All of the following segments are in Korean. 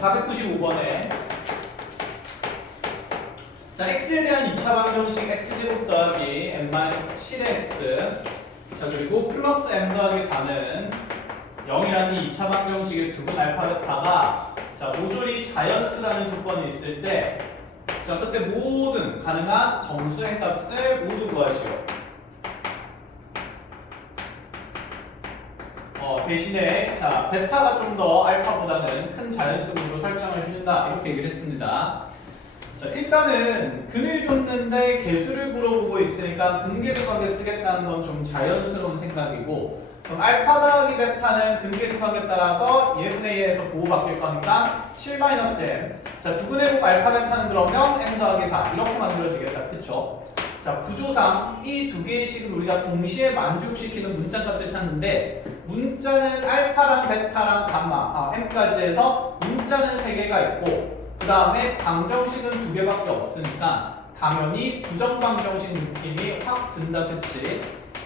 495번에 자, x에 대한 2차 방정식 x제곱 더하기 n-7의 x 자 그리고 플러스 m 더하기 4는 0이라는 이 2차 방정식의 두분 알파 베타가 자 모조리 자연수라는 조건이 있을 때 자 그때 모든 가능한 정수의 값을 모두 구하시오. 대신에 자 베타가 좀 더 알파보다는 큰 자연수로 설정을 해준다 이렇게 얘기를 했습니다. 자 일단은 근을 줬는데 개수를 물어보고 있으니까 근계수각에 쓰겠다는 건 좀 자연스러운 생각이고 그럼 알파 더하기 베타는 근계수각에 따라서 예분의 2에서 부호 바뀔 거니까 7-m 자 두분의 곱 알파 베타는 그러면 m 더하기 4 이렇게 만들어지겠다. 그쵸? 자 구조상 이 두 개의 식을 우리가 동시에 만족시키는 문자 값을 찾는데 문자는 알파랑 베타랑 감마 m까지 해서 문자는 3개가 있고 그 다음에 방정식은 2개밖에 없으니까 당연히 부정방정식 느낌이 확 든다. 그치?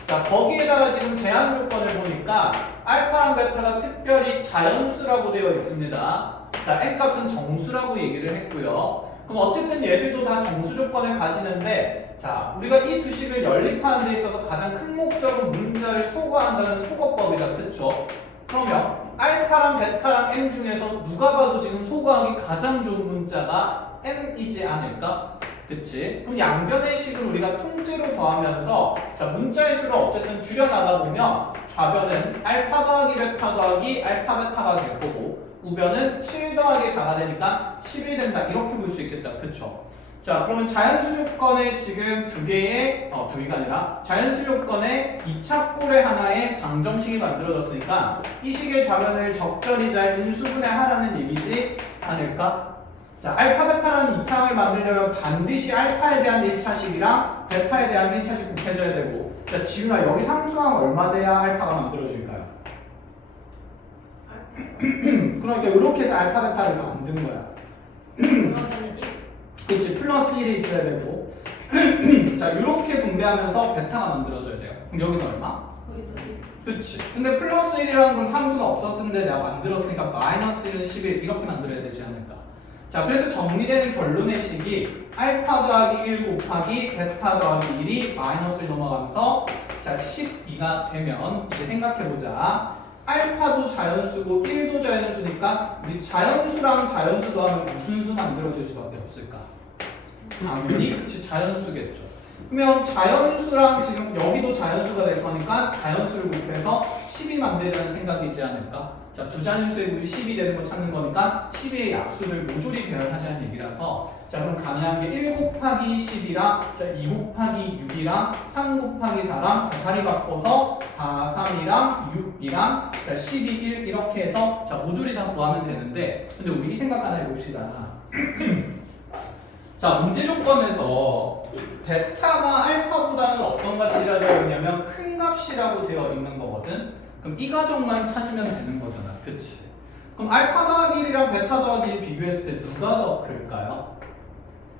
자 거기에다가 지금 제한 조건을 보니까 알파랑 베타가 특별히 자연수라고 되어 있습니다. 자 n값은 정수라고 얘기를 했고요. 그럼 어쨌든 얘들도 다 정수 조건을 가지는데 자 우리가 이 두 식을 연립하는 데 있어서 가장 큰 목적은 문자를 소거한다는 소거법이다. 그쵸? 그러면 알파랑 베타랑 m 중에서 누가 봐도 지금 소거하기 가장 좋은 문자가 m이지 않을까? 그치? 그럼 양변의 식을 우리가 통째로 더하면서 자 문자의 수를 어쨌든 줄여나가 보면 좌변은 알파 더하기 베타 더하기 알파 베타가 될 거고 우변은 7 더하기 4가 되니까 11 된다 이렇게 볼 수 있겠다. 그쵸? 자 그러면 자연수 조건에 지금 두 개가 아니라 자연수 조건에 2차 꼴의 하나의 방정식이 만들어졌으니까 이 식의 좌변을 적절히 잘 인수분해하라는 얘기지 않을까? 자 알파 베타라는 2차항을 만들려면 반드시 알파에 대한 1차식이랑 베타에 대한 1차식 곱해줘야 되고 자 지훈아 여기 상수항 얼마 돼야 알파가 만들어질까요? 그러니까 이렇게 해서 알파 베타를 만든 거야. 그렇지 플러스 1이 있어야 되고 자 이렇게 분배하면서 베타가 만들어져야 돼요. 그럼 여기는 얼마? 그렇지. 근데 플러스 1이라는 건 상수가 없었는데 내가 만들었으니까 마이너스 1은 11 이렇게 만들어야 되지 않을까? 자 그래서 정리되는 결론의 식이 알파 더하기 1 곱하기 베타 더하기 1이 마이너스를 넘어가면서 자 12가 되면 이제 생각해보자. 알파도 자연수고 1도 자연수니까 우리 자연수랑 자연수 더하면 무슨 수 만들어질 수밖에 없을까? 당연히 그치 자연수겠죠. 그러면 자연수랑 지금 여기도 자연수가 될 거니까 자연수를 곱해서 10이 만들자는 생각이지 않을까? 자, 두 자연수의 곱이 10이 되는 거 찾는 거니까 10의 약수를 모조리 배열하자는 얘기라서 자 그럼 가능한 게 1 곱하기 10이랑 자 2 곱하기 6이랑 3 곱하기 4랑 자 자리 바꿔서 4, 3이랑 6이랑 자 12, 1 이렇게 해서 자 모조리 다 구하면 되는데 근데 우리 이 생각 하나 해봅시다. 자 문제 조건에서 베타가 알파보다는 어떤 가치가 되어 있냐면 큰 값이라고 되어 있는 거거든. 그럼 이 가정만 찾으면 되는 거잖아. 그치? 그럼 알파 더하기 1이랑 베타 더하기 1 비교했을 때 누가 더 클까요?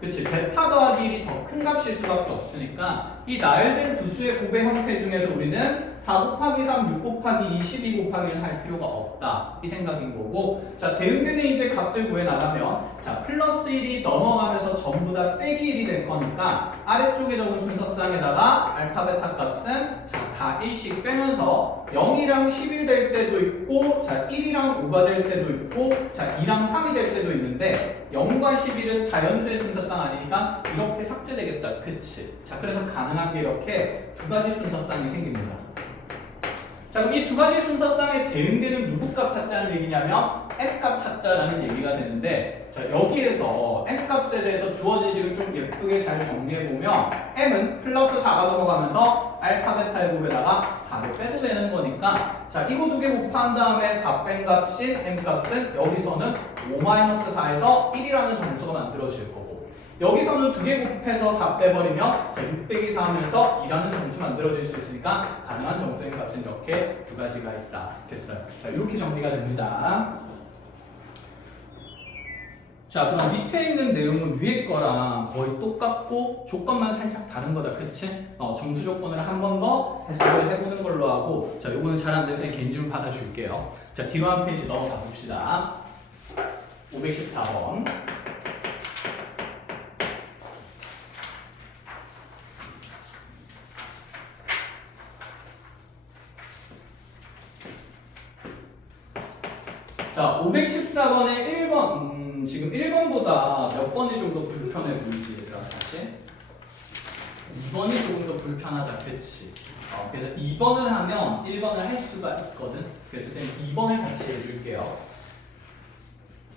그치? 베타 더하기 1이 더 큰 값일 수밖에 없으니까 이 나열된 두 수의 곱의 형태 중에서 우리는 4 곱하기 3, 6 곱하기 2, 12 곱하기 1 할 필요가 없다. 이 생각인 거고 자 대응되는 이제 값들 구해나가면 자 플러스 1이 넘어가면서 전부 다 빼기 1이 될 거니까 아래쪽에 적은 순서쌍에다가 알파 베타 값은 자 다 1씩 빼면서 0이랑 11 될 때도 있고 자 1이랑 5가 될 때도 있고 자 2랑 3이 될 때도 있는데 0과 11은 자연수의 순서쌍 아니니까 이렇게 삭제되겠다. 그치? 자 그래서 가능한 게 이렇게 두 가지 순서쌍이 생깁니다. 자 그럼 이 두 가지 순서쌍에 대응되는 누구 값 찾자는 얘기냐면 M값 찾자라는 얘기가 되는데 자 여기에서 M값에 대해서 주어진 식을 좀 예쁘게 잘 정리해보면 M은 플러스 4가 넘어가면서 알파 베타의 곱에다가 4를 빼도 되는 거니까 자 이거 두 개 곱한 다음에 4 뺀 값인 M값은 여기서는 5-4에서 1이라는 정수가 만들어질 거고 여기서는 두 개 곱해서 4 빼버리면 자 6 빼기 4 하면서 2라는 정수 만들어질 수 있으니까 가능한 정수의 값은 이렇게 두 가지가 있다. 됐어요. 자 이렇게 정리가 됩니다. 자 그럼 밑에 있는 내용은 위에 거랑 거의 똑같고 조건만 살짝 다른 거다. 그치? 정수 조건을 한 번 더 해석을 해보는 걸로 하고 자 요거는 잘 안 되면 개인 질문 받아줄게요. 자 뒤로 한 페이지 넘어가 봅시다. 514번. 자, 514번의 1번, 지금 1번보다 몇 번이 좀 더 불편해 보이지, 얘들아, 사실? 2번이 조금 더 불편하다, 그치? 그래서 2번을 하면 1번을 할 수가 있거든? 그래서 선생님 2번을 같이 해줄게요.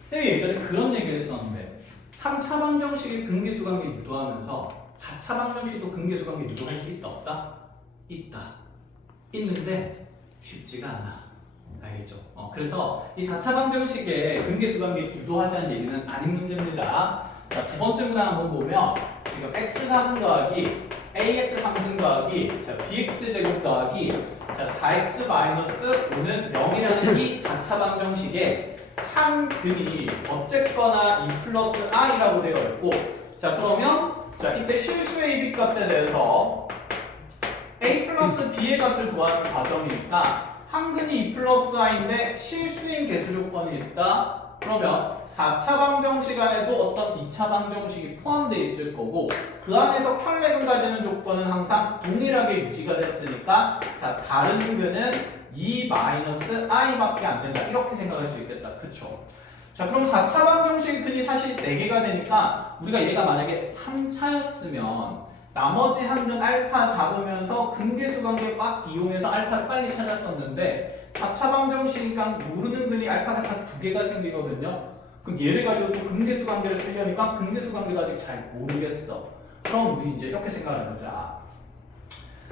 선생님이 예전에 그런 얘기를 했었는데, 3차 방정식이 근계수관계 유도하면서 4차 방정식도 근계수관계 유도할 수 있다, 없다? 있다. 있는데 쉽지가 않아. 알겠죠? 그래서 이 4차 방정식에 근계수관계 유도하자는 얘기는 아닌 문제입니다. 자, 두 번째 문항 한번 보면 지금 x 4승 더하기 ax 3승 더하기 자, bx 제곱 더하기 자, 4x 마이너스 5는 0이라는 이 4차 방정식에 한 근이 어쨌거나 2 플러스 i라고 되어 있고 자 그러면 자 이때 실수 a, b 값에 대해서 a 플러스 b의 값을 구하는 과정이니까 한근이 2 플러스 i인데 실수인 개수 조건이 있다. 그러면 4차 방정식 안에도 어떤 2차 방정식이 포함되어 있을 거고 그 안에서 편례근 가지는 조건은 항상 동일하게 유지가 됐으니까 자 다른 근은 2 마이너스 i밖에 안 된다. 이렇게 생각할 수 있겠다. 그쵸? 자 그럼 4차 방정식 근이 사실 4개가 되니까 우리가 얘가 만약에 3차였으면 나머지 한 근 알파 잡으면서 근계수 관계 꽉 이용해서 알파를 빨리 찾았었는데 4차 방정식이니까 모르는 근이 알파 베타 2개가 생기거든요. 그럼 얘를 가지고 또 근계수 관계를 쓰려니까 근계수 관계가 아직 잘 모르겠어. 그럼 우리 이제 이렇게 생각을 해보자.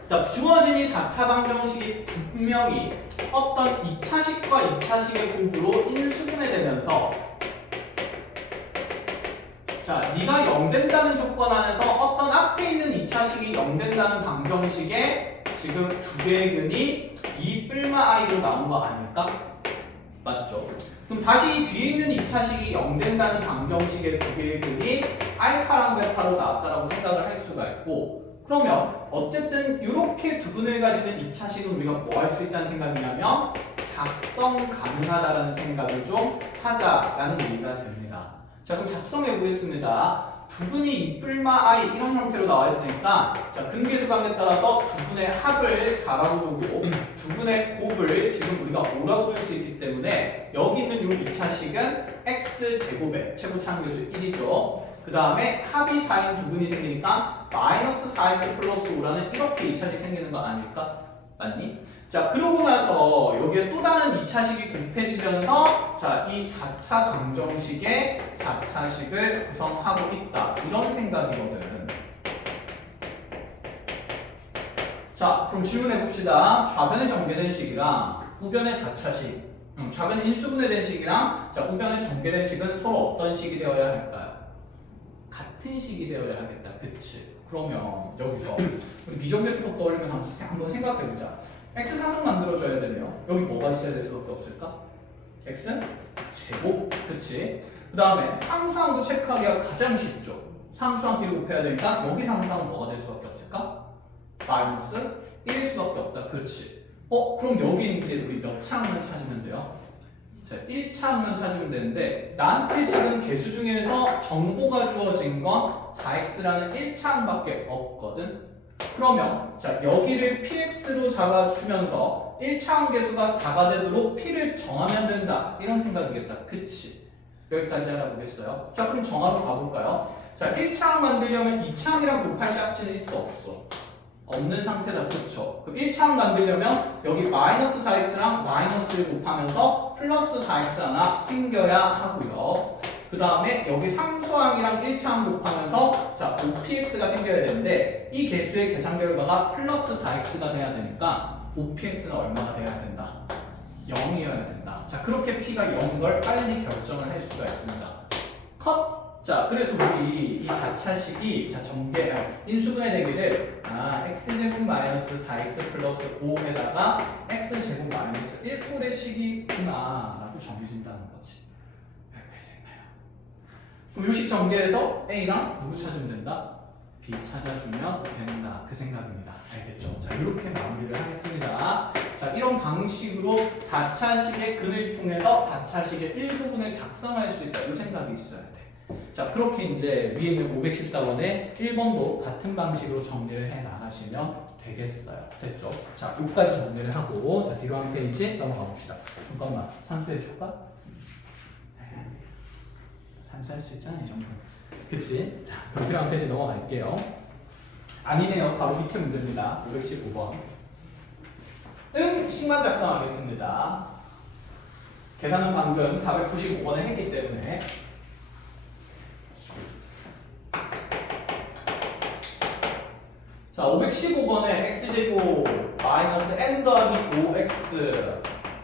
자 주어진 이 4차 방정식이 분명히 어떤 2차식과 2차식의 곱으로 인수분해되면서 자, 네가 0 된다는 조건 안에서 어떤 앞에 있는 2차식이 0 된다는 방정식에 지금 두 개의 근이 2 뿔마 i로 나온 거 아닐까? 맞죠? 그럼 다시 이 뒤에 있는 2차식이 0 된다는 방정식의 두 개의 근이 알파랑 베타로 나왔다라고 생각을 할 수가 있고 그러면 어쨌든 이렇게 두 근을 가지는 2차식은 우리가 뭐 할 수 있다는 생각이냐면 작성 가능하다라는 생각을 좀 하자라는 얘기가 됩니다. 자 그럼 작성해 보겠습니다. 두 분이 2 뿔마 i 이런 형태로 나와 있으니까 자 근계수 관계에 따라서 두 분의 합을 4라고 보고 두 분의 곱을 지금 우리가 5라고 볼 수 있기 때문에 여기 있는 이 2차식은 x 제곱의 최고 차항계수 1이죠. 그 다음에 합이 4인 두 분이 생기니까 마이너스 4x 플러스 5라는 이렇게 2차식 생기는 거 아닐까? 맞니? 자 그러고 나서 여기에 또 다른 2차식이 곱해지면서 자 이 4차 방정식의 4차식을 구성하고 있다 이런 생각이거든. 자 그럼 질문해 봅시다. 좌변에 전개된 식이랑 우변의 4차식 좌변에 인수분해된 식이랑 자 우변에 전개된 식은 서로 어떤 식이 되어야 할까요? 같은 식이 되어야 하겠다. 그치? 그러면 여기서 우리 비정계수법 떠올리면서 한번 생각해보자. x 4승 만들어줘야 되네요. 여기 뭐가 있어야 될 수밖에 없을까? x 제곱, 그치? 그 다음에 상수항도 체크하기가 가장 쉽죠. 상수항끼리 곱해야 되니까 여기 상수항은 뭐가 될 수밖에 없을까? 마이너스 1일 수밖에 없다. 그렇지? 그럼 여기 이제 우리 몇 차항만 찾으면 돼요? 자, 1차항만 찾으면 되는데 나한테 지금 개수 중에서 정보가 주어진 건 4x라는 1차항밖에 없거든? 그러면 자 여기를 px로 잡아주면서 1차항 계수가 4가 되도록 p를 정하면 된다 이런 생각이겠다. 그치? 여기까지 알아보겠어요? 자 그럼 정하러 가볼까요? 자 1차항 만들려면 2차항이랑 곱할 짝지는 있어 없어? 없는 상태다. 그렇죠? 그럼 1차항 만들려면 여기 마이너스 4x랑 마이너스를 곱하면서 플러스 4x 하나 생겨야 하고요. 그 다음에 여기 상수항이랑 1차항 곱하면서 자 5px가 생겨야 되는데 이 개수의 계산 결과가 플러스 4x가 돼야 되니까 5px는 얼마가 돼야 된다? 0이어야 된다. 자 그렇게 p가 0인 걸 빨리 결정을 할 수가 있습니다. 컷! 자 그래서 우리 이 4차식이 자 전개 인수분해 되기를 x제곱 마이너스 4x 플러스 5에다가 x제곱 마이너스 1꼴의 식이구나 라고 정해진다는 거지. 그럼 요식 전개해서 A랑 누구 찾으면 된다? B 찾아주면 된다. 그 생각입니다. 알겠죠? 자, 이렇게 마무리를 하겠습니다. 자, 이런 방식으로 4차식의 근을 통해서 4차식의 일부분을 작성할 수 있다. 이 생각이 있어야 돼. 자, 그렇게 이제 위에 있는 514번에 1번도 같은 방식으로 정리를 해 나가시면 되겠어요. 됐죠? 자, 여기까지 정리를 하고 자, 뒤로 한 페이지 넘어가 봅시다. 잠깐만, 산수해 줄까? 산수할 수 있잖아, 이 정도. 그치? 자, 그럼 뒤로 한 페이지 넘어갈게요. 아니네요. 바로 밑에 문제입니다. 515번. 식만 작성하겠습니다. 계산은 방금 495번에 했기 때문에 자, 515번에 x제곱 마이너스 n 더하기 5x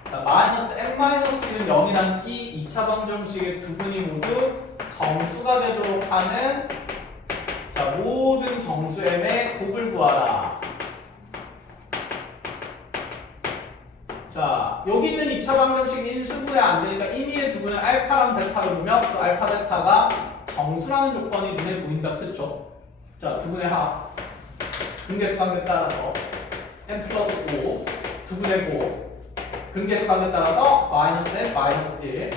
자, 마이너스 n 마이너스 1은 0이란 이 2차 방정식의 두 분이 모두 정수가 되도록 하는 자, 모든 정수 m의 곱을 구하라. 자, 여기 있는 2차 방정식 인수분해 안 되니까 임의의 두 분의 알파랑 베타를 보면 그 알파 베타가 정수라는 조건이 눈에 보인다. 그쵸? 자, 두 분의 합 근계수 관계 따라서 n 플러스 5 두 분의 곱 근계수 관계 따라서 마이너스 n 마이너스 1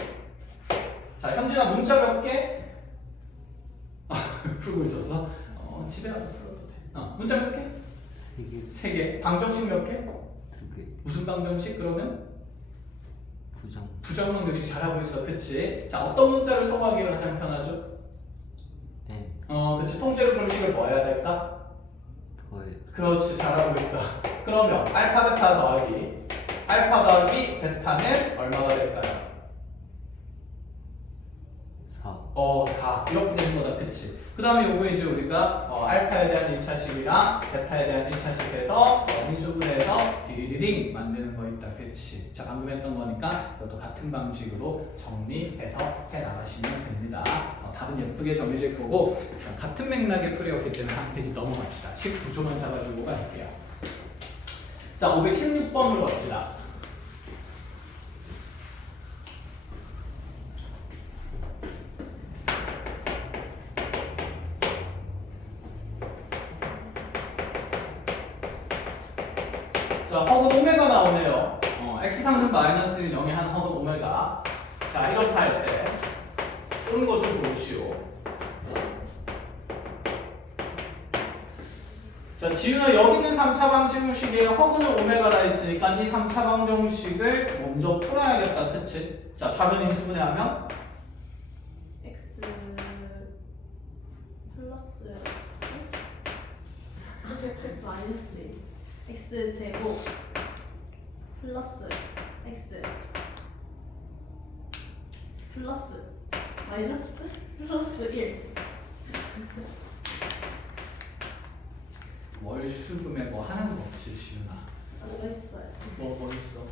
자, 현진아 문자 몇 개? 풀고 있었어? 집에 가서 풀어도 돼. 문자 몇 개? 3개. 3개. 방정식 몇 개? 2개. 무슨 방정식 그러면? 부정. 부정 방정식 잘하고 있어. 그치? 자, 어떤 문자를 써가기가 가장 편하죠? n. 그치. 통째로 그림식을 뭐 해야 될까? 더해. 그렇지. 잘하고 있다. 그러면 알파 베타 더하기 알파 더하기 베타는 얼마가 될까요? 4. 4 이렇게 되는 거다. 그치? 그 다음에 요거 이제 우리가 알파에 대한 1차식이랑 베타에 대한 1차식에서 인수분해해서 디리리링 만드는 거 있다. 그치? 자, 방금 했던 거니까 이것도 같은 방식으로 정리해서 해 나가시면 됩니다. 답은 예쁘게 정해질 거고 자, 같은 맥락의 풀이였기 때문에 한 페이지 넘어갑시다. 식 구조만 잡아주고 갈게요. 자, 516번으로 갑시다. 자, 허근 오메가 나오네요. x 상승 마이너스 1 0에 한 허근 오메가. 자, 이렇다 할 때 이런 거 좀 보시오. 자, 지훈아 여기 있는 3차 방정식에 허근은 오메가라 있으니까 이 3차 방정식을 먼저 풀어야겠다. 그치? 자, 좌변 인수분해하면 x 플러스 마이너스 1 x 제곱 플러스 x 플러스 마이너스 플러스 1 월수금에 뭐 하는 거 없지, 지훈아? 뭐 있어요? 뭐 있어?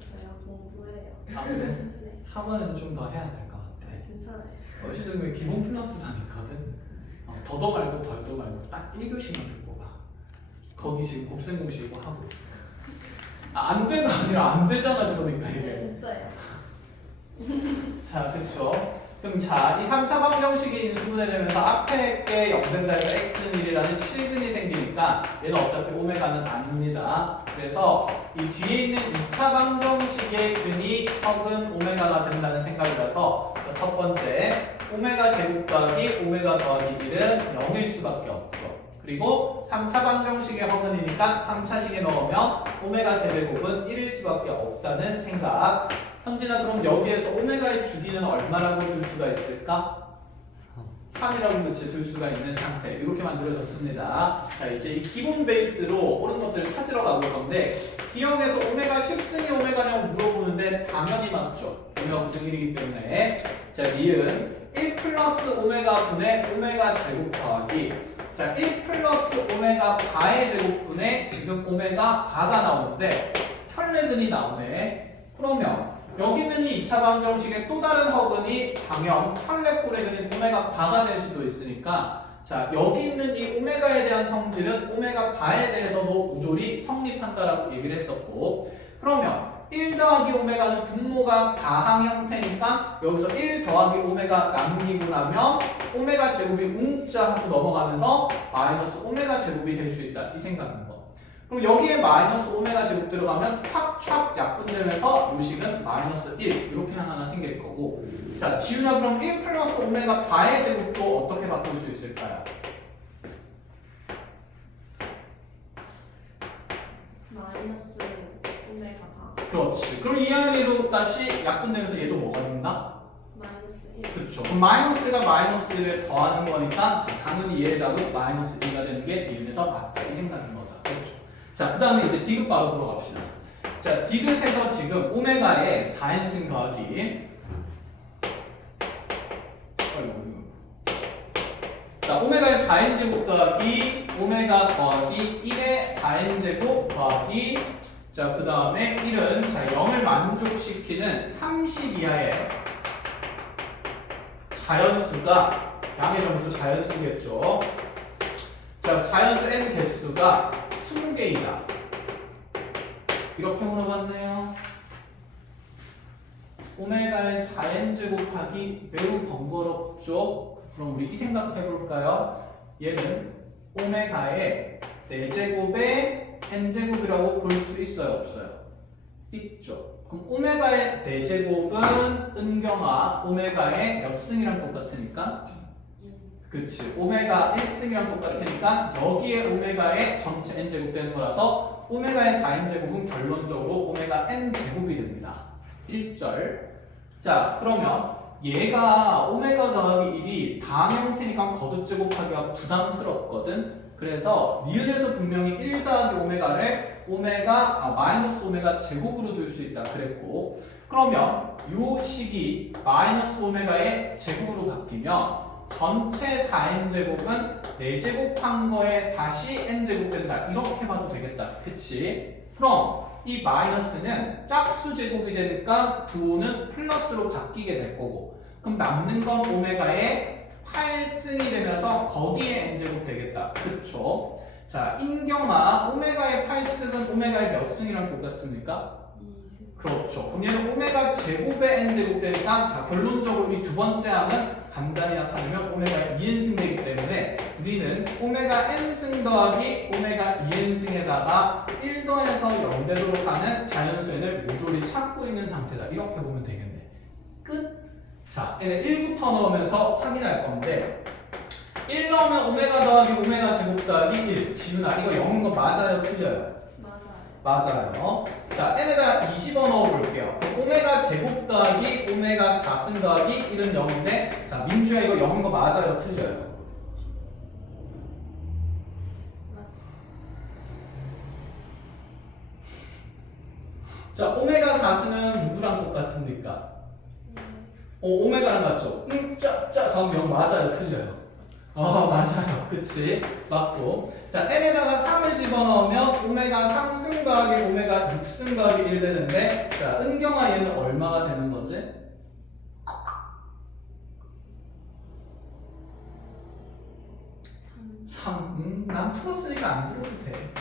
저요 공부해요. 아, 그래? 네, 학원에서 좀 더 해야 될 것 같아. 괜찮아요. 월수금에 기본 플러스만 있거든. 더도 말고 덜도 말고 딱 1교시만 듣고 봐. 거기 지금 곱셈 공식이고 하고 있어. 안 되가 아니라 안 되잖아. 그러니까 네, 이게. 됐어요. 자, 그쵸? 그럼 자, 이 3차 방정식이 인수분해 되면서 앞에 게 0 된다 해서 x는 1이라는 실근이 생기니까 얘는 어차피 오메가는 아닙니다. 그래서 이 뒤에 있는 2차 방정식의 근이 허근 오메가가 된다는 생각이라서 자, 첫 번째 오메가 제곱 더하기 오메가 더하기 1은 0일 수밖에 없죠. 그리고 3차 방정식의 허근이니까 3차식에 넣으면 오메가 세제곱은 1일 수밖에 없다는 생각. 현진아, 그럼 여기에서 오메가의 주기는 얼마라고 둘 수가 있을까? 3이라고 그치 둘 수가 있는 상태. 이렇게 만들어졌습니다. 자, 이제 이 기본 베이스로 옳은 것들을 찾으러 가볼 건데 기억에서 오메가 10승이 오메가냐고 물어보는데 당연히 맞죠. 오메가 9승 1이기 때문에 자, 니은 1 플러스 오메가 분의 오메가 제곱 더하기 자, 1 플러스 오메가 바의 제곱분의 지금 오메가 바가 나오는데 털레근이 나오네. 그러면 여기 있는 이 2차 방정식의 또 다른 허근이 당연 털레꼴에 그린 오메가 바가 될 수도 있으니까 자, 여기 있는 이 오메가에 대한 성질은 오메가 바에 대해서도 우졸이 성립한다라고 얘기를 했었고 그러면 1 더하기 오메가는 분모가 다항 형태니까 여기서 1 더하기 오메가 남기고 나면 오메가 제곱이 웅자 하고 넘어가면서 마이너스 오메가 제곱이 될 수 있다. 이 생각인 거. 그럼 여기에 마이너스 오메가 제곱 들어가면 촥촥 약분되면서 요식은 마이너스 1 이렇게 하나 생길 거고. 자, 지훈아 그럼 1 플러스 오메가 바의 제곱도 어떻게 바꿀 수 있을까요? 마이너스 오메가 바. 그렇지. 그럼 이 아래로 다시 약분되면서 얘도 뭐가 된다? 마이너스 1. 그렇죠. 그럼 마이너스가 마이너스를 더하는 거니까 자, 당연히 얘에다가 마이너스 2가 되는 게 니은에서 맞다. 이 생각인 거죠. 그렇죠. 자, 그 다음에 이제 디귿 바로 보러 갑시다. 자, 디귿에서 지금 오메가에 4인승 더하기 자, 오메가의 4n제곱 더하기 오메가 더하기 1의 4n제곱 더하기 자, 그 다음에 1은 자 0을 만족시키는 30 이하의 자연수가 양의 정수 자연수겠죠. 자, 자연수 n 개수가 20개이다. 이렇게 물어봤네요. 오메가의 4n제곱 하기 매우 번거롭죠. 그럼 우리 이 생각해 볼까요? 얘는 오메가의 4제곱의 n제곱이라고 볼 수 있어요? 없어요? 있죠. 그럼 오메가의 4제곱은 은경아 오메가의 몇 승이랑 똑같으니까? 그치. 오메가 1승이랑 똑같으니까 여기에 오메가의 전체 n제곱 되는 거라서 오메가의 4n제곱은 결론적으로 오메가 n제곱이 됩니다. 1절. 자, 그러면 얘가 오메가 더하기 1이 다항 형태니까 거듭 제곱하기가 부담스럽거든. 그래서 니은에서 분명히 1 더하기 오메가를 마이너스 오메가 제곱으로 둘 수 있다 그랬고, 그러면 요 식이 마이너스 오메가의 제곱으로 바뀌면 전체 4n제곱은 4제곱한 거에 다시 n제곱 된다. 이렇게 봐도 되겠다. 그치? 그럼 이 마이너스는 짝수 제곱이 되니까 부호는 플러스로 바뀌게 될 거고, 그럼 남는 건 오메가의 8승이 되면서 거기에 n제곱 되겠다. 그쵸? 자, 인경아 오메가의 8승은 오메가의 몇 승이랑 똑같습니까? 2승. 그렇죠. 그럼 얘는 오메가 제곱의 n제곱 되니까 자, 결론적으로 이 두 번째 항은 간단히 나타내면 오메가 2n승 되기 때문에 우리는 오메가 n승 더하기 오메가 2n승에다가 1 더해서 0 되도록 하는 자연수를 모조리 찾고 있는 상태다. 이렇게 보면 되겠네. 끝. 자, 얘는 1부터 넣으면서 확인할 건데 1 넣으면 오메가 더하기 오메가 제곱 더하기 1. 지훈아 이거 0인 거 맞아요? 틀려요? 맞아요. 맞아요. 자, n에다가 20원 넣어볼게요. 그럼 오메가 제곱 더하기 오메가 4승 더하기 1은 0인데 자, 민주야 이거 0인 거 맞아요? 틀려요? 자, 오메가 4승은 누구랑 똑같습니까? 오메가랑 같죠? 다음 0 맞아요? 틀려요? 맞아요. 그치? 맞고. 자, n에다가 3을 집어넣으면 오메가 3승 더하기 오메가 6승 더하기 1 되는데 자, 은경아 얘는 얼마가 되는 거지? 3. 난 풀었으니까 안 들어도 돼.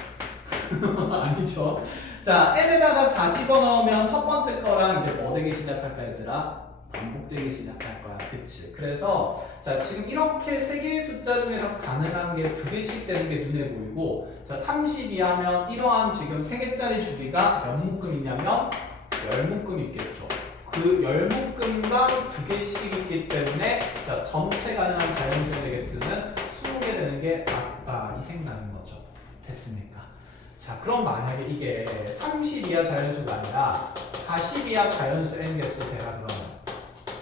아니죠. 자, n에다가 4 집어넣으면 첫 번째 거랑 이제 뭐 되기 시작할까 얘들아? 반복되기 시작할 거야. 그치? 그래서 자, 지금 이렇게 세 개의 숫자 중에서 가능한 게 두 개씩 되는 게 눈에 보이고 자, 32 하면 이러한 지금 세 개짜리 주기가 몇 묶음이냐면 10묶음 있겠죠. 그 10묶음당 두 개씩 있기 때문에 자, 전체 가능한 자연수의 개수는 20개 되는 게 맞다. 이 생각인 거죠. 됐습니까? 자, 그럼 만약에 이게 30 이하 자연수가 아니라 40 이하 자연수 n 개수 세라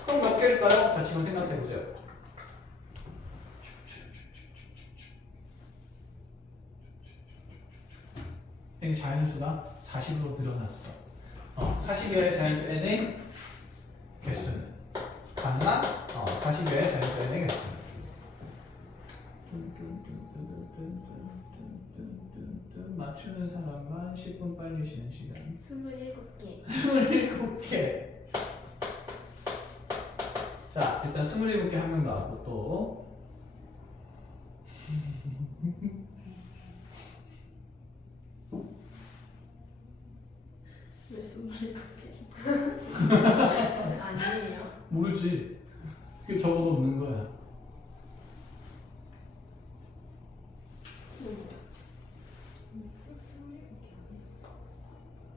그럼 몇 개일까요? 자, 지금 생각해 보세요. 이게 자연수가 40으로 늘어났어. 40여의 자연수 n의 개수는 같나? 40여의 자연수 n의 개수는 맞추는 사람만 10분 빨리 쉬는 시간 27개. 27개. 자, 일단 27개 한 명 나왔고 또 왜 27개? 아니에요. 모르지. 그게 적어놓는 거야.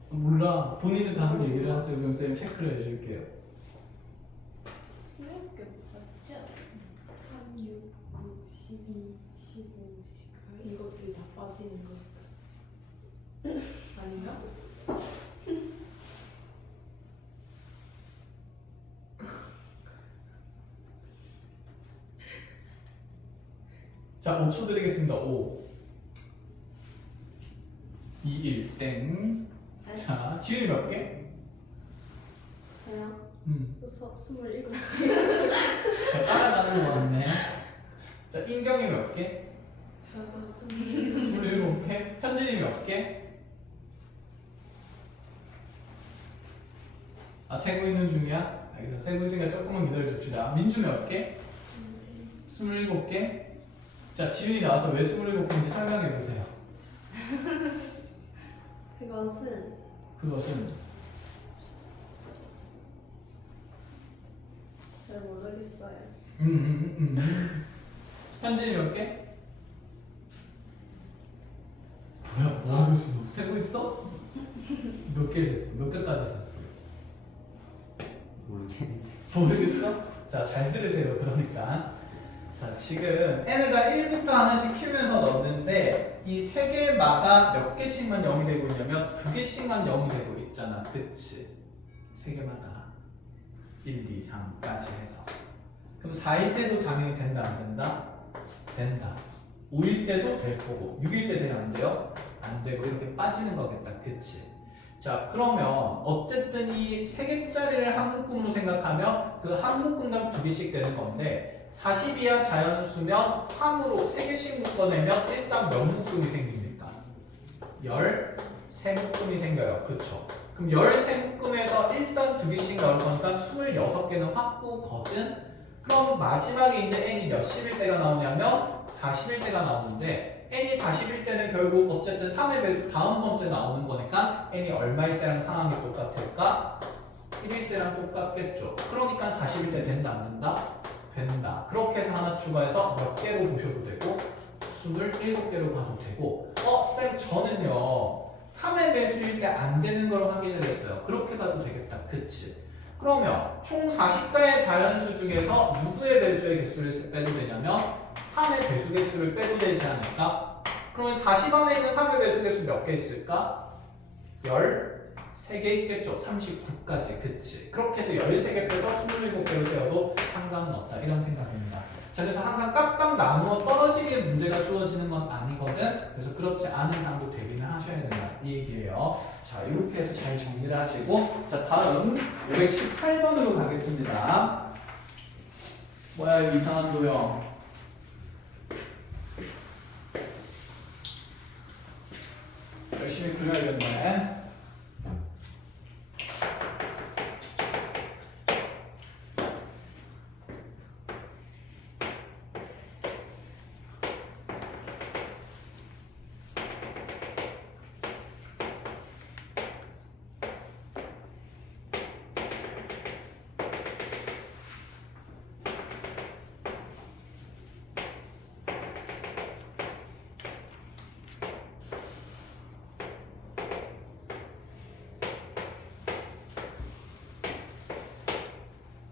몰라. 본인은 다른 얘기를 하세요. 그럼 쌤 체크를 해줄게요. 16개 맞죠? 3, 6, 9, 12, 15, 18 이것들이 다 빠지는 거 아닌가? 자, 5초 드리겠습니다. 5 2, 1, 땡. 자, 지은이 몇 개? 저요? 27. 자, 따라가는 거 같네. 자, 인경이 몇 개? 저도 27개. 현진이 몇 개? 아, 세고 있는 중이야? 알겠어. 세고 있으니까 조금만 기다려줍시다. 민주 몇 개? 27개. 자, 지윤이 나와서 왜 27개인지 설명해보세요. 그것은 그것은 잘 모르겠어요. 현진이 몇 개? 뭐야, 뭐하고 있어? 너 세고 있어? 몇 개 됐어? 몇 개까지 셌어? 모르겠는데. 모르겠어? 자, 잘 들으세요. 그러니까 자, 지금 n에다 1부터 하나씩 키우면서 넣었는데 이 세 개마다 몇 개씩만 0이 되고 있냐면 2개씩만 0이 되고 있잖아. 그치? 세 개마다 1, 2, 3까지 해서 그럼 4일 때도 당연히 된다 안 된다? 된다. 5일 때도 될 거고 6일 때 되면 안 돼요? 안 되고 이렇게 빠지는 거겠다. 그치? 자, 그러면 어쨌든 이 세 개짜리를 한 묶음으로 생각하면 그 한 묶음당 2개씩 되는 건데 40 이하 자연수면 3으로 3개씩 묶어내면 일단 몇 묶음이 생깁니까? 13묶음이 생겨요. 그쵸? 그럼 13묶음에서 일단 2개씩 나올 거니까 26개는 확보거든? 그럼 마지막에 이제 n이 몇십일 때가 나오냐면 40일 때가 나오는데 n이 40일 때는 결국 어쨌든 3의 배수 다음 번째 나오는 거니까 n이 얼마일 때랑 상황이 똑같을까? 1일 때랑 똑같겠죠. 그러니까 40일 때 된다 안 된다? 된다. 그렇게 해서 하나 추가해서 몇 개로 보셔도 되고 27개로 봐도 되고 쌤 저는요 3의 배수일 때 안 되는 걸 확인을 했어요. 그렇게 가도 되겠다. 그치? 그러면 총 40가의 자연수 중에서 누구의 배수의 개수를 빼도 되냐면 3의 배수 개수를 빼도 되지 않을까? 그러면 40 안에 있는 3의 배수 개수 몇 개 있을까? 13개 있겠죠. 39까지. 그치? 그렇게 해서 13개 빼서 27개로 세워도 상관은 없다. 이런 생각입니다. 자, 그래서 항상 깍깍 나누어 떨어지게 문제가 주어지는 건 아니거든. 그래서 그렇지 않은 항도 대비는 하셔야 된다. 이 얘기예요. 자, 이렇게 해서 잘 정리를 하시고 자, 다음 518번으로 가겠습니다. 뭐야, 이 이상한 도형. 열심히 그려야겠네.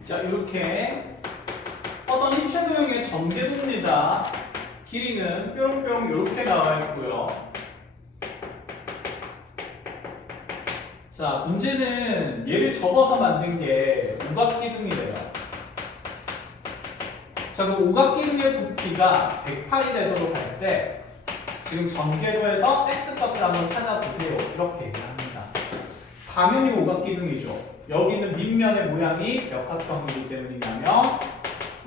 자, 이렇게 어떤 입체 도형의 전개도입니다. 길이는 뾰롱뾰롱 이렇게 나와 있고요. 자, 문제는 얘를 접어서 만든 게 오각기둥이래요. 자, 그 오각기둥의 부피가 108이 되도록 할 때 지금 전개도에서 x값을 한번 찾아보세요. 이렇게 얘기합니다. 당연히 오각기둥이죠. 여기는 밑면의 모양이 몇 각형이기 때문이냐면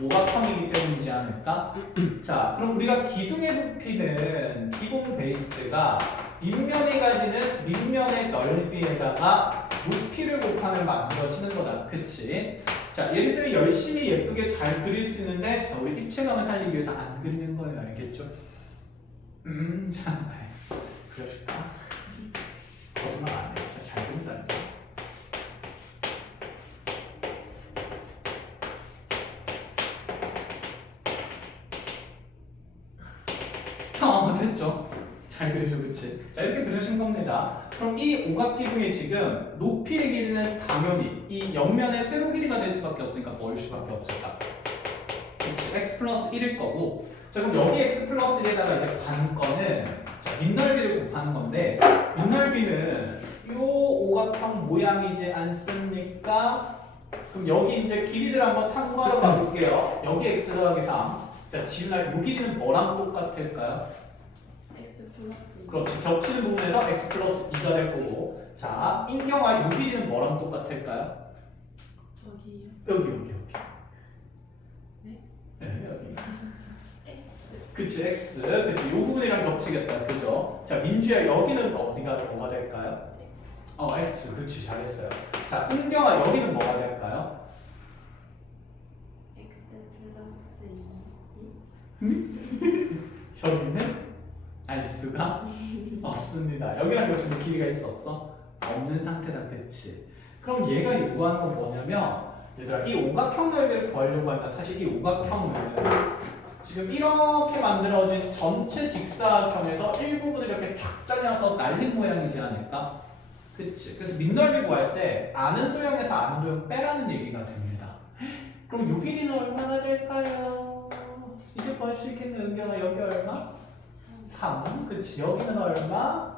오각형이기 때문이지 않을까? 자, 그럼 우리가 기둥의 부피는 기본 베이스가 밑면이 가지는 밑면의 넓이에다가 높이를 곱하면 만들어지는 거다. 그치? 자, 예를 열심히 예쁘게 잘 그릴 수 있는데 자, 우리 입체감을 살리기 위해서 안 그리는 거예요. 알겠죠? 참, 그려줄까? 거짓말 안 해. 잘 그린다니까. 됐죠? 잘 그려줘, 그치? 자, 이렇게 그려진 겁니다. 그럼 이 오각기둥의 지금 높이의 길이는 당연히 이 옆면의 세로 길이가 될 수밖에 없으니까 뭐일 수밖에 없을까? 그치? x 플러스 1일 거고, 자, 그럼 여기 x 플러스 1에다가 이제 관건은 자, 밑넓이를 곱하는 건데, 밑넓이는 요 오각형 모양이지 않습니까? 그럼 여기 이제 길이들 한번 탐구하러 가볼게요. 여기 x 더하기 3. 자, 지훈아, 요 길이는 뭐랑 똑같을까요? X 플러스 그렇지. 겹치는 부분에서 x 플러스 2가 될 거고. 자, 인경아, 요 길이는 뭐랑 똑같을까요? 어디요? 여기. 네? 네, 여기. X 그치, x. 그치, 요 부분이랑 겹치겠다. 그죠? 자, 민주야, 여기는 어디가 뭐가 될까요? x. 그치, 잘했어요. 자, 은경아, 여기는 뭐가 될까요? X 플러스 2 여기는 알 수가 없습니다. 여기랑 겹치는 길이가 있어 없어? 없는 상태다. 그치? 그럼 얘가 요구하는 건 뭐냐면 얘들아 이 오각형 넓이를 구하려고 하니까 사실 이 오각형은 지금 이렇게 만들어진 전체 직사각형에서 일부분을 이렇게 쫙 잘라서 날린 모양이지 않을까? 그치? 그래서 밑넓이 구할 때 아는 도형에서 아는 도형 빼라는 얘기가 됩니다. 그럼 요 길이는 얼마나 될까요? 이제 구할 수 있겠네. 은경아, 여기 얼마? 3. 그치? 여기는 얼마?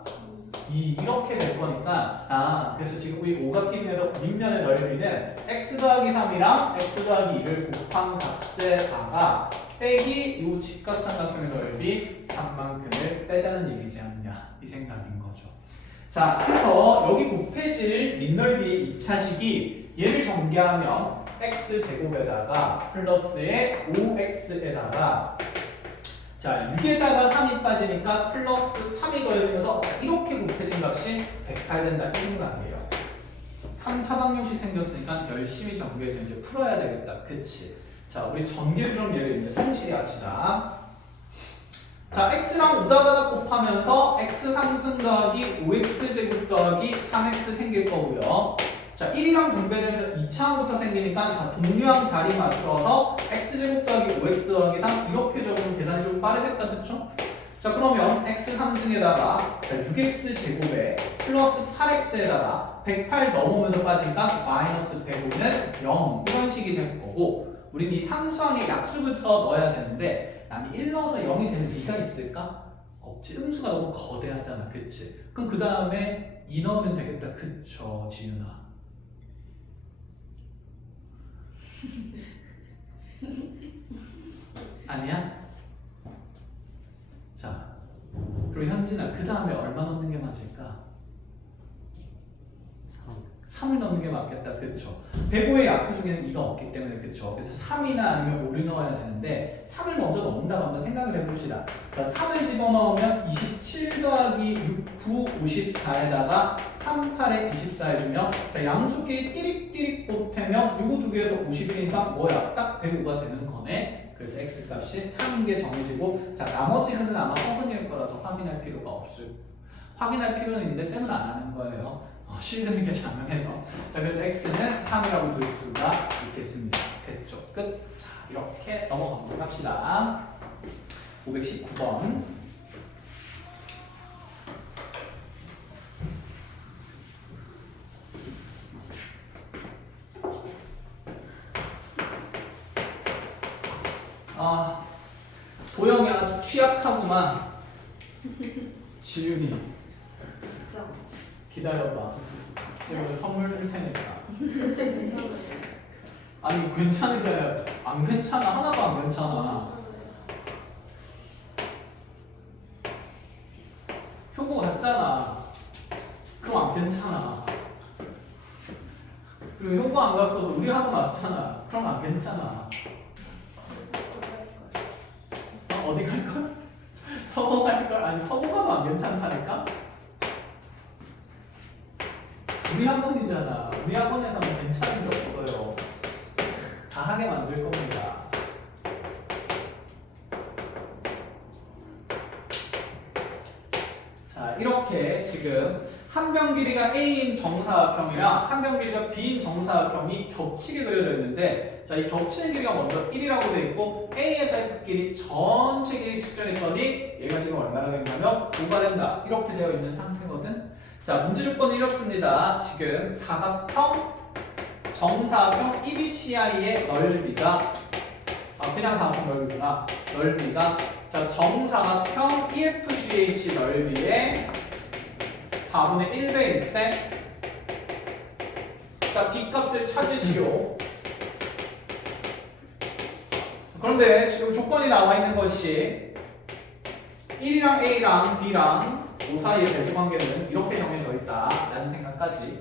2. 이렇게 될 거니까 그래서 지금 우리 오각기둥에서 밑면의 넓이는 x 더하기 3이랑 x 더하기 2를 곱한 값에다가 빼기 요 직각삼각형의 넓이 3만큼을 빼자는 얘기지 않냐 이 생각인 거죠. 자, 그래서 여기 곱해질 밑넓이의 2차식이 얘를 전개하면 x제곱에다가 플러스의 5x에다가 자, 6에다가 3이 빠지니까 플러스 3이 더해지면서 이렇게 곱해진 값이 108 된다 이 생각이에요. 3 사방형식 생겼으니까 열심히 전개해서 이제 풀어야 되겠다. 그치? 자, 우리 전개 그럼 얘를 이제 성실히 합시다. 자, x랑 5다다닥 곱하면서 x 3승 더하기 5x 제곱 더하기 3x 생길 거고요. 자, 1이랑 분배되면서 2차항부터 생기니까 자, 동류항 자리 맞춰서 x제곱 더하기 5x 더하기 3 이렇게 적으면 계산이 좀 빠르겠다, 그쵸? 자, 그러면 x 3승에다가 6x 제곱에 플러스 8x에다가 108 넘어오면서 빠지니까 마이너스 105는 0 이런 식이 될 거고 우린 이 상수항에 약수부터 넣어야 되는데 나는 1 넣어서 0이 되는 리가 있을까? 없지. 음수가 너무 거대하잖아, 그치? 그럼 그 다음에 2 넣으면 되겠다, 그쵸, 지윤아? 아니야? 자, 그리고 현진아, 그 다음에 얼마 넣는 게 맞을까? 3을 넣는 게 맞겠다, 그쵸? 105의 약수 중에는 2가 없기 때문에, 그쵸? 그래서 3이나 아니면 5를 넣어야 되는데 3을 먼저 넣는다고 한번 생각을 해봅시다. 자, 3을 집어넣으면 27 더하기 6, 9, 54에다가 3, 8에 24 해주면 자, 양수끼리 띠릭띠릭 보태면 요거 두 개에서 51이니까 뭐야? 딱 105가 되는 거네. 그래서 x값이 3인 게 정해지고 자, 나머지는 아마 허근일 거라서 확인할 필요가 없을 확인할 필요는 있는데 쌤은 안 하는 거예요. 실드는 게 장명해서 자, 그래서 x는 3이라고 둘 수가 있겠습니다. 됐죠? 끝. 자, 이렇게 넘어가도록 합시다. 519번. 도영이 아주 취약하구만. 지윤이 진짜 기다려봐. 내가 오늘 선물 줄 테니까. 괜찮아요. 아니 괜찮은 게 아니라 안 괜찮아. 하나도 안 괜찮아. 효고 같잖아. 그럼 안 괜찮아. 그리고 효고 안 갔어도 우리 학원 왔잖아. 그럼 안 괜찮아. 어디 갈걸? 서고 갈걸? 아니 서고 가도 안 괜찮다니까? 우리 학원이잖아. 우리 학원에서는 괜찮은 게 없어요. 다 하게 만들 겁니다. 자, 이렇게 지금 한 변 길이가 A인 정사각형이랑 한 변 길이가 B인 정사각형이 겹치게 그려져 있는데 자, 이 겹치는 길이가 먼저 1이라고 되어 있고 A에서의 끝길이 전체 길이 측정했더니 얘가 지금 얼마나 된다면 5가 된다. 이렇게 되어 있는 상태거든. 자, 문제 조건은 이렇습니다. 지금 사각형 정사각형 EBCI의 넓이가 그냥 사각형 넓이구나. 넓이가 자, 정사각형 EFGH 넓이의 4분의 1배일 때 자, B값을 찾으시오. 그런데 지금 조건이 나와 있는 것이 1이랑 A랑 B랑 O 사이의 배수관계는 이렇게 정해져 있다 라는 생각까지.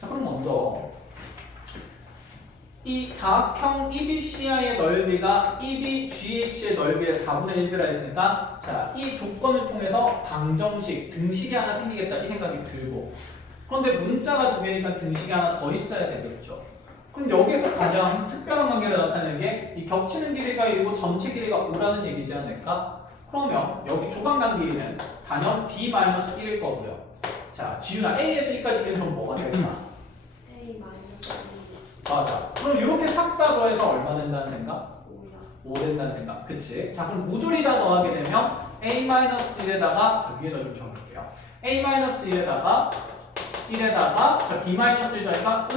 자, 그럼 먼저 이 사각형 EBCI의 넓이가 EBGH의 넓이의 4분의 1배라 했으니까 자, 이 조건을 통해서 방정식, 등식이 하나 생기겠다 이 생각이 들고 그런데 문자가 두 개니까 등식이 하나 더 있어야 되겠죠. 그럼 여기에서 가장 특별한 관계를 나타내는 게 이 겹치는 길이가 1이고 전체 길이가 5라는 얘기지 않을까? 그러면 여기 조각난 길이는 단연 B-1일 거고요. 자, 지윤아 A에서 E까지 길이는 그럼 뭐가 될까? A 마이너스 2. 맞아. 그럼 이렇게 싹 다 더해서 얼마 된다는 생각? 5야. 5 된다는 생각. 그치? 자, 그럼 모조리 다 더하게 되면 A-1에다가 자, 위에다 좀 적을게요. A-1에다가 1에다가 자, B-1 더니까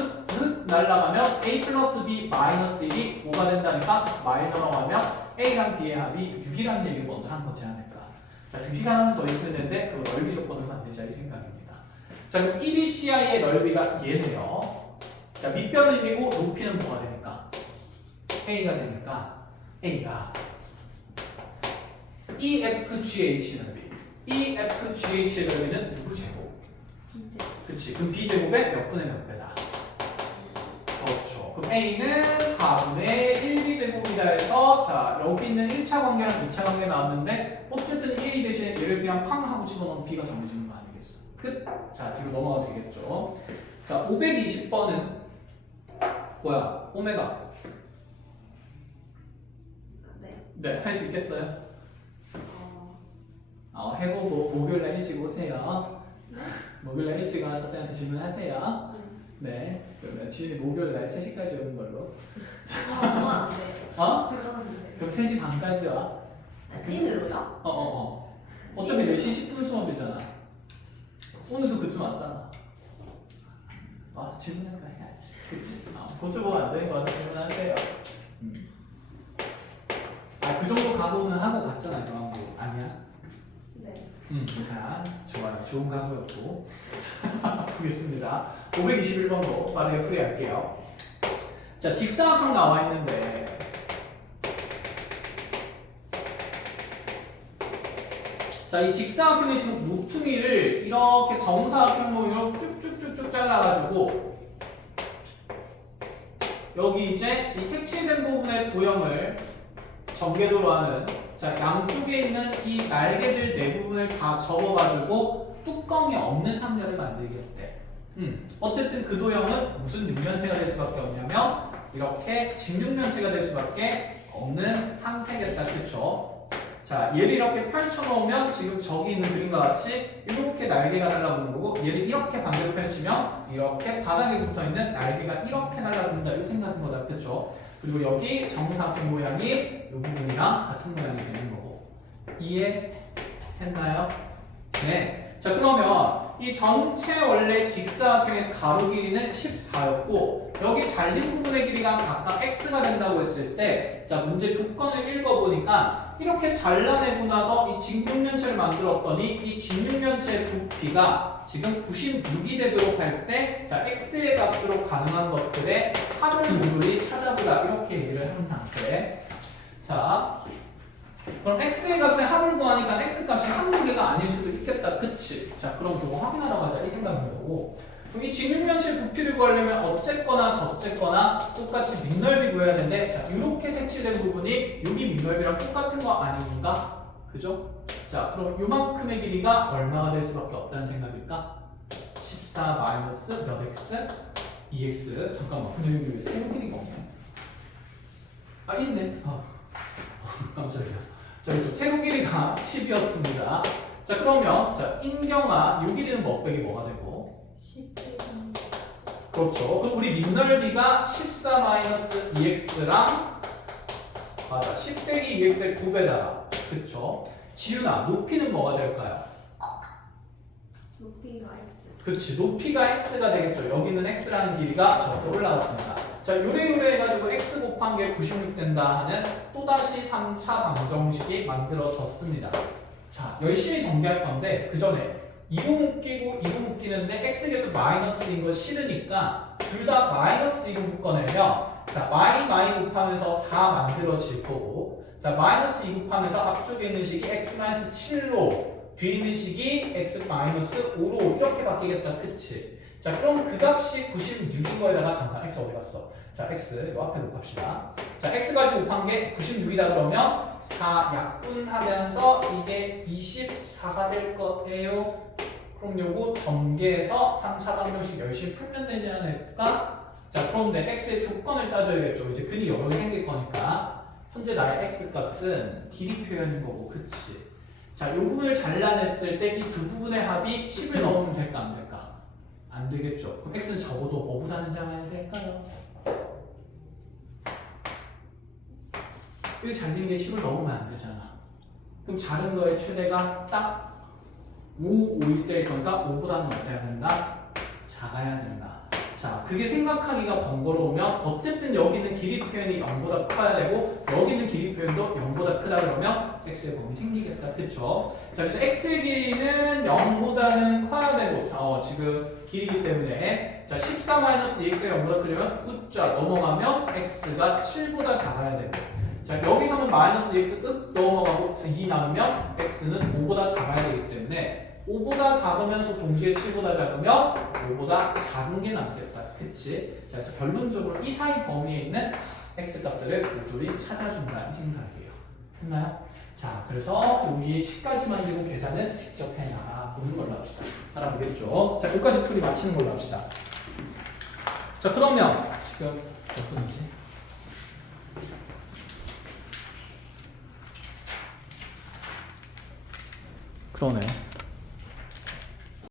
날라가면 A 플러스 B 마이너스 1이 5가 된다니까 마이너로 하면 A랑 B의 합이 6이라는 얘기를 먼저 한 거지 않을까. 자, 등식 하나는 더 있었는데 그 넓이 조건을 만들자 이 생각입니다. 자, 그럼 EBCI의 넓이가 얘네요. 자, 밑변은 1이고 높이는 뭐가 되니까? A가 되니까 A가 EFGH 넓이. EFGH의 넓이는 누구 제곱? B제. 그치. 그럼 B제곱의 몇 분의 몇 배다? 그렇죠. 그럼 A는 4분의 1B제곱이다 해서 자, 여기 있는 1차 관계랑 2차 관계 나왔는데 어쨌든 A 대신에 얘를 그냥 팡 하고 집어넣으면 B가 정해지는 거 아니겠어? 끝. 자, 뒤로 넘어가도 되겠죠. 자, 520번은 뭐야? 오메가. 네. 네, 할 수 있겠어요? 어. 해보고 목요일날 일찍 오세요. 목요일날 일찍 와서 선생님한테 질문하세요. 네. 그러면 지은이 목요일날 3시까지 오는 걸로. 그건 안 돼. 어? 그건 안 돼. 그럼 3시 반까지 와. 찐으로요? 어차피 4시 10분 수업이잖아. 오늘도 그쯤 왔잖아. 와서 질문할 거 해야지. 그치? 고쳐보면 안 되는 거 와서 질문하세요. 그 정도 각오는 하고 갔잖아, 그 항구. 아니야? 네. 자, 좋아요. 좋은 각오였고. 자, 보겠습니다. 521번도 빠르게 풀이할게요. 자, 직사각형 나와 있는데 자, 이 직사각형의 지금 모퉁이를 이렇게 정사각형 모양으로 쭉쭉쭉쭉 잘라가지고 여기 이제 이 색칠된 부분의 도형을 전개도로 하는 자, 양쪽에 있는 이 날개들 네 부분을 다 접어가지고 뚜껑이 없는 상자를 만들겠대. 어쨌든 그 도형은 무슨 육면체가 될 수밖에 없냐면 이렇게 직육면체가 될 수밖에 없는 상태겠다. 그쵸? 자, 얘를 이렇게 펼쳐놓으면 지금 저기 있는 그림과 같이 이렇게 날개가 달라붙는 거고 얘를 이렇게 반대로 펼치면 이렇게 바닥에 붙어있는 날개가 이렇게 달라붙는다. 이 생각인 거다. 그쵸? 그리고 여기 정사각형 모양이 이 부분이랑 같은 모양이 되는 거고 이해했나요? 네. 자, 그러면 이 전체 원래 직사각형의 가로 길이는 14였고 여기 잘린 부분의 길이가 각각 x가 된다고 했을 때 자, 문제 조건을 읽어보니까 이렇게 잘라내고 나서 이 직육면체를 만들었더니 이 직육면체의 부피가 지금 96이 되도록 할 때 자, x의 값으로 가능한 것들의 합을 모조리 찾아보라 이렇게 얘기를 하는 상태. 자, 그럼 x의 값의 합을 구하니까 x 값이 한 무게가 아닐 수도 있겠다. 그치? 자, 그럼 그거 확인하러 가자 이 생각인 거고 그럼 이 직육면체 부피를 구하려면 어쨌거나 저쨌거나 똑같이 밑넓이 구해야 되는데 자, 이렇게 색칠된 부분이 여기 밑넓이랑 똑같은 거 아닙니까? 그죠? 자, 그럼 요만큼의 길이가 얼마가 될 수밖에 없다는 생각일까? 14 마이너스 몇 x? 2x. 잠깐만, 근데 여기 왜 세로 길이가 없네? 있네. 깜짝이야. 자, 이쪽 세로 길이가 10이었습니다. 자 그러면 자 인경아 요 길이는 뭐 빼기 뭐가 되고 10 그렇죠. 그럼 우리 밑넓이가 14-2x랑 맞아 10 빼기 2x의 9배다. 그쵸? 지윤아 높이는 뭐가 될까요? 높이가 x. 그치 높이가 x가 되겠죠. 여기는 x라는 길이가 저렇게 올라갔습니다. 자 요래요래 해가지고 x 곱한 게 96 된다 하는 또다시 3차 방정식이 만들어졌습니다. 자 열심히 정리할 건데 그 전에 이거 묶이고 이거 묶이는데 x계수 마이너스인 거 싫으니까 둘 다 마이너스 이거 묶어내면 자 마이 곱하면서 4 만들어질 거고 자 마이너스 2 곱하면서 앞쪽에 있는 식이 x-7로 뒤에 있는 식이 x-5로 이렇게 바뀌겠다. 그치? 자 그럼 그 값이 96인 거에다가 잠깐 x 어디 갔어? 자 x 요 앞에 곱합시다. 자 x까지 곱한 게 96이다 그러면 4 약분하면서 이게 24가 될 거예요. 그럼 요거 전개해서 3차 방정식 열심히 풀면 되지 않을까? 자 그런데 x의 조건을 따져야겠죠. 이제 근이 여러 개 생길 거니까 현재 나의 x 값은 길이 표현인 거고 그치? 자 요 부분을 잘라냈을 때 이 두 부분의 합이 10을 넣으면 될까 안 될까? 안 되겠죠. 그럼 x는 적어도 뭐보다는 작아야 될까요? 여기 잘린 게 10을 넣으면 안 되잖아. 그럼 작은 거의 최대가 딱 5, 5일 때일 거니까 5보다는 어때야 된다? 작아야 된다. 자, 그게 생각하기가 번거로우면 어쨌든 여기는 길이 표현이 0보다 커야 되고 여기는 길이 표현도 0보다 크다 그러면 x의 범위 생기겠다. 그쵸? 자, 그래서 x의 길이는 0보다는 커야 되고 자, 지금 길이기 때문에 자, 14-2x가 0보다 크려면 우자 넘어가면 x가 7보다 작아야 되고 자 여기서는 마이너스 x 끝 넘어가고 2 나누면 x는 5보다 작아야 되기 때문에 5보다 작으면서 동시에 7보다 작으면 5보다 작은 게 남겠다. 그치? 자 그래서 결론적으로 이 사이 범위에 있는 x 값들을 모조리 찾아준다는 생각이에요. 했나요? 자 그래서 여기 10까지 만들고 계산은 직접 해놔 보는 걸로 합시다. 알아보겠죠? 자 여기까지 풀이 마치는 걸로 합시다. 자 그러면 지금 몇 분이지? 그러네.